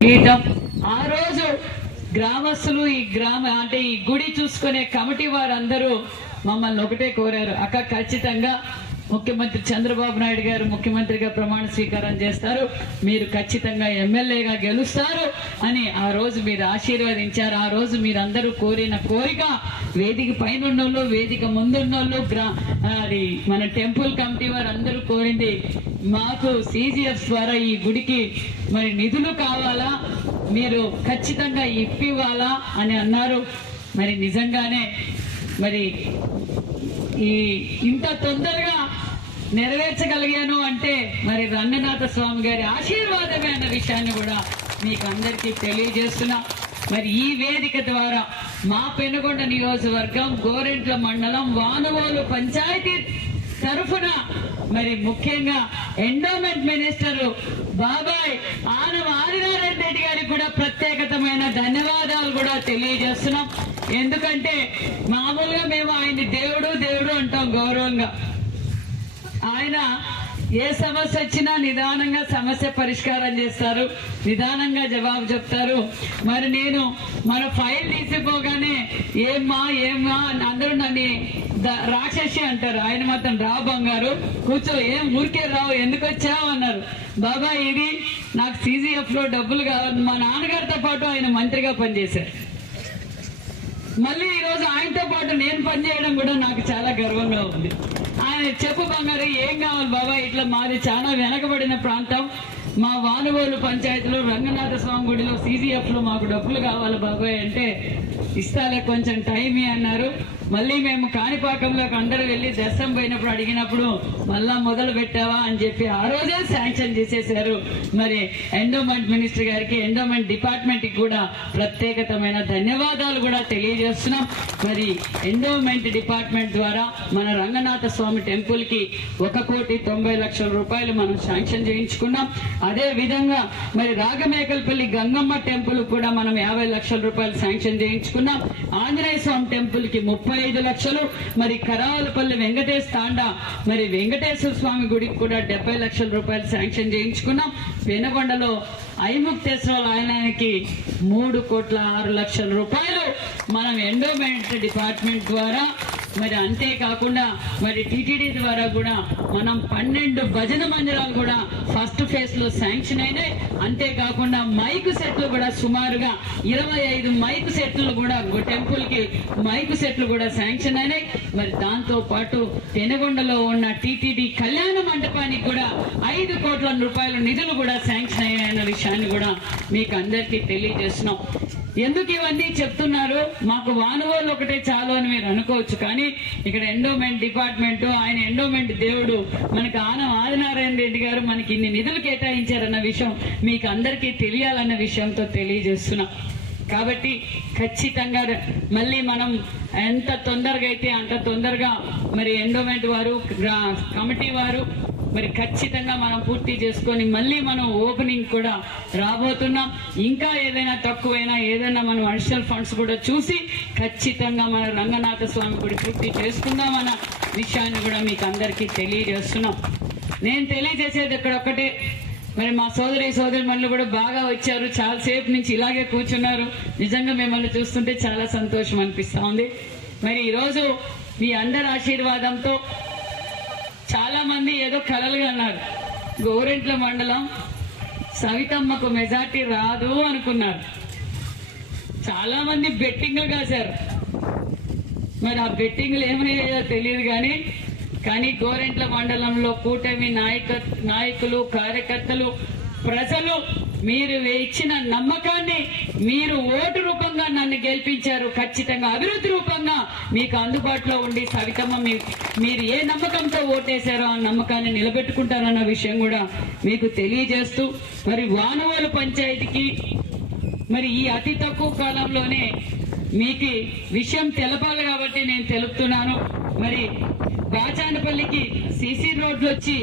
ఆ రోజు గ్రామస్తులు ఈ గుడి చూసుకునే కమిటీ వారందరూ మమ్మల్ని ఒకటే కోరారు, అక్క ఖచ్చితంగా ముఖ్యమంత్రి చంద్రబాబు నాయుడు గారు ముఖ్యమంత్రిగా ప్రమాణ స్వీకారం చేస్తారు, మీరు ఖచ్చితంగా ఎమ్మెల్యేగా గెలుస్తారు అని ఆ రోజు మీరు ఆశీర్వదించారు. ఆ రోజు మీరందరూ కోరిన కోరిక వేదిక పైన ఉన్నోళ్ళు, వేదిక ముందున్నోళ్ళు, అది మన టెంపుల్ కమిటీ వారు అందరూ కోరింది, మాకు CGF ద్వారా ఈ గుడికి మరి నిధులు కావాలా, మీరు ఖచ్చితంగా ఇప్పివ్వాలా అని అన్నారు. మరి నిజంగానే మరి ఇంత తొందరగా నెరవేర్చగలిగాను అంటే మరి రంగనాథ స్వామి గారి ఆశీర్వాదమే అన్న విషయాన్ని కూడా మీకు అందరికీ తెలియజేస్తున్నా. మరి ఈ వేదిక ద్వారా మా పెనుగొండ నియోజకవర్గం గోరెంట్ల మండలం వానుగోలు పంచాయతీ తరఫున మరి ముఖ్యంగా ఎండోమెంట్ మినిస్టర్ బాబాయ్ ఆనం ఆదినారాయణ రెడ్డి గారికి కూడా ప్రత్యేకతమైన ధన్యవాదాలు కూడా తెలియజేస్తున్నాం. ఎందుకంటే మామూలుగా మేము ఆయన్ని దేవుడు దేవుడు అంటాం గౌరవంగా. ఆయన ఏ సమస్య వచ్చినా నిదానంగా సమస్య పరిష్కారం చేస్తారు, నిదానంగా జవాబు చెప్తారు. మరి నేను మన ఫైల్ తీసిపోగానే ఏమ్మా అందరూ నన్ను రాక్షసి అంటారు, ఆయన మాత్రం రా బంగారు కూర్చో, ఏం ఊరికే రావు, ఎందుకు వచ్చావు అన్నారు. బాబా ఇది నాకు CGF లో డబ్బులు కావాలి. మా నాన్నగారితో పాటు ఆయన మంత్రిగా పనిచేశారు. మళ్ళీ ఈరోజు ఆయనతో పాటు నేను పనిచేయడం కూడా నాకు చాలా గర్వంగా ఉంది. ఆయన చెప్పు బంగారు ఏం కావాలి బాబా, ఇట్లా మాది చాలా వెనకబడిన ప్రాంతం, మా వానుగోలు పంచాయతీలో రంగనాథ స్వామి గుడిలో CGF లో మాకు డబ్బులు కావాలి బాబాయ్ అంటే, ఇస్తాలే కొంచెం టైం అన్నారు. మళ్ళీ మేము కాణిపాకంలోకి అందరూ వెళ్ళి దర్శనం పోయినప్పుడు అడిగినప్పుడు మళ్ళా మొదలు పెట్టావా అని చెప్పి ఆ రోజే శాంక్షన్ చేసేశారు. మరి ఎండోమెంట్ మినిస్టర్ గారికి, ఎండోమెంట్ డిపార్ట్మెంట్ కి కూడా ప్రత్యేకతమైన ధన్యవాదాలు కూడా తెలియజేస్తున్నాం. మరి ఎండోమెంట్ డిపార్ట్మెంట్ ద్వారా మన రంగనాథ స్వామి టెంపుల్ కి 1,90,00,000 రూపాయలు మనం శాంక్షన్ చేయించుకున్నాం. అదే విధంగా మరి రాగమేకల్పల్లి గంగమ్మ టెంపుల్ కూడా మనం 50 లక్షల రూపాయలు శాంక్షన్ చేయించుకున్నాం. ఆంజనేయ స్వామి టెంపుల్ కి 35 లక్షలు, మరి కరావలపల్లి వెంకటేశ్ తాండా మరి వెంకటేశ్వర స్వామి గుడికి కూడా 70 లక్షల రూపాయలు శాంక్షన్ చేయించుకున్నాం. పెనుగొండలో ఐముక్తేశ్వర ఆలయానికి 3,06,00,000 రూపాయలు మనం ఎండోమెంట్ డిపార్ట్మెంట్ ద్వారా, మరి అంతేకాకుండా మరి TTD ద్వారా కూడా మనం 12 భజన మందిరాలు కూడా ఫస్ట్ ఫేజ్ లో శాంక్షన్ అయినాయి. అంతేకాకుండా మైకు సెట్లు కూడా సుమారుగా 25 మైకు సెట్లు కూడా టెంపుల్ కి మైకు సెట్లు కూడా శాంక్షన్ అయినాయి. మరి దాంతో పాటు పెనుగొండలో ఉన్న TTD కళ్యాణ మండపానికి కూడా 5 కోట్ల రూపాయల నిధులు కూడా శాంక్షన్ అయ్యాయన్న విషయాన్ని కూడా మీకు అందరికీ తెలియజేస్తున్నాం. ఎందుకు ఇవన్నీ చెప్తున్నారు, మాకు వానుగోలు ఒకటే చాలు అని మీరు అనుకోవచ్చు, కానీ ఇక్కడ ఎండోమెంట్ డిపార్ట్మెంట్, ఆయన ఎండోమెంట్ దేవుడు మనకు ఆనం ఆదినారాయణ రెడ్డి గారు మనకి ఇన్ని నిధులు కేటాయించారన్న విషయం మీకు అందరికీ తెలియాలన్న విషయంతో తెలియజేస్తున్నాం. కాబట్టి ఖచ్చితంగా మళ్ళీ మనం ఎంత తొందరగా అయితే అంత తొందరగా మరి ఎండోమెంట్ వారు, కమిటీ వారు మరి ఖచ్చితంగా మనం పూర్తి చేసుకొని మళ్ళీ మనం ఓపెనింగ్ కూడా రాబోతున్నాం. ఇంకా ఏదైనా తక్కువైనా ఏదైనా మనం అడిషనల్ ఫండ్స్ కూడా చూసి ఖచ్చితంగా మన రంగనాథ స్వామి గుడి పూర్తి చేసుకుందామన్న విషయాన్ని కూడా మీకు అందరికీ తెలియజేస్తున్నాం. నేను తెలియజేసేది ఇక్కడ ఒక్కటే, మరి మా సోదరిమణులు కూడా బాగా వచ్చారు, చాలాసేపు నుంచి ఇలాగే కూర్చున్నారు. నిజంగా మిమ్మల్ని చూస్తుంటే చాలా సంతోషం అనిపిస్తా ఉంది. మరి ఈరోజు మీ అందరి ఆశీర్వాదంతో చాలా మంది ఏదో కలలుగా అన్నారు, గోరెంట్ల మండలం సవితమ్మకు మెజార్టీ రాదు అనుకున్నారు. చాలా మంది బెట్టింగ్లు కాశారు. మరి ఆ బెట్టింగ్లు ఏమయ్యాయో తెలియదు కానీ గోరెంట్ల మండలంలో కూటమి నాయకులు, కార్యకర్తలు, ప్రజలు మీరు ఇచ్చిన నమ్మకాన్ని, మీరు ఓటు రూపంగా నన్ను గెలిపించారు. ఖచ్చితంగా అభివృద్ధి రూపంగా మీకు అందుబాటులో ఉండి సవితమ్మ మీరు ఏ నమ్మకంతో ఓటేశారో ఆ నమ్మకాన్ని నిలబెట్టుకుంటారన్న విషయం కూడా మీకు తెలియజేస్తూ, మరి వానుగోలు పంచాయతీకి మరి ఈ అతి తక్కువ కాలంలోనే మీకు విషయం తెలపాలి కాబట్టి నేను తెలుపుతున్నాను. మరి బాచానపల్లికి CC రోడ్లు వచ్చి